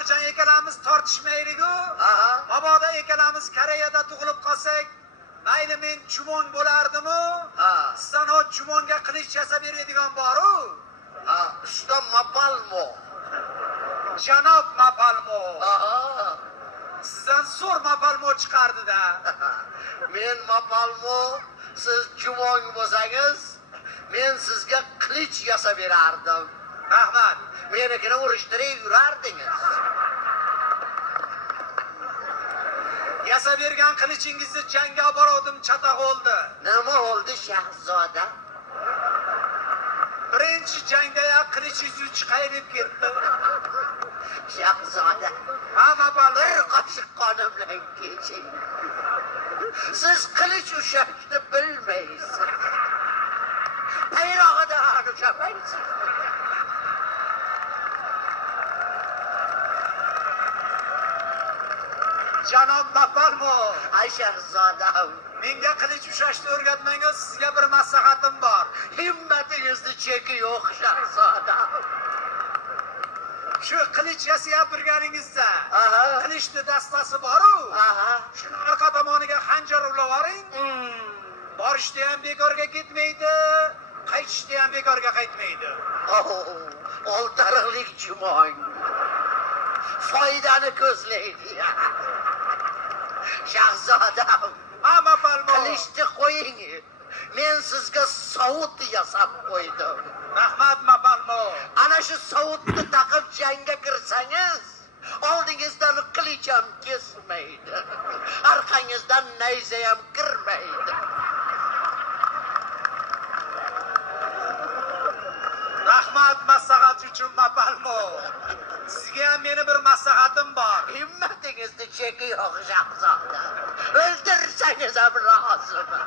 Murodjon ikkalamiz tortishmaylik-ku. Mabodo ikkalamiz Koreyada tug'ilib qolsak, mayli men chumon bo'lardim-u. Sizdan o chumonga qilich yasab beradigan bor-u. Usta Mapalmo. Janob Mapalmo. Sizdan zo'r Mapalmo chiqardi-da. Men Mapalmo, siz chumon bo'lsangiz, men sizga qilich yasab berardim. Rahmat. Menikini urishtirib yurardingiz. Yasab bergan qilichingizni jangga olib bordim, chataq oldi. Nima oldi Shahzoda? Birinchi jangda qilichingiz qayrilib ketdi. Shahzoda, Mapalmo. bir qoshiq qonim bilan keching. Siz qilich ushashni bilmaysiz. Bayrog'ida ushamaysiz. Janob Mapalmo. Ay Shahzodam, Menga qilich ushashni o'rgatmangiz, sizga bir maslahatim bor. himmatingizni cheki yo'q Shahzodam. Shu qilich yasab turganingizda, Aha. qilichni dastasi bor-u. Aha. Shuni orqa tomoniga xanjar ulavering. Borishda ham bekorga ketmaydi, qaytishda ham bekorga qaytmaydi. Oltariqlik chumon. Foydani ko'zlaydi. Shahzodam, Mapalmo. qilichni qo'ying. Men sizga sovut yasab qo'ydim. Rahmat Mapalmo. Ana shu sovutni taqib jangga kirsangiz, oldingizdan qilich ham kesmaydi. Orqangizdan nayza ham kirmaydi. Rahmat maslahat uchun Mapalmo. Sizga ham meni bir maslahatim bor. Himmatingizni cheki yo'q Shahzoda. O'ldirsangiz ham roziman.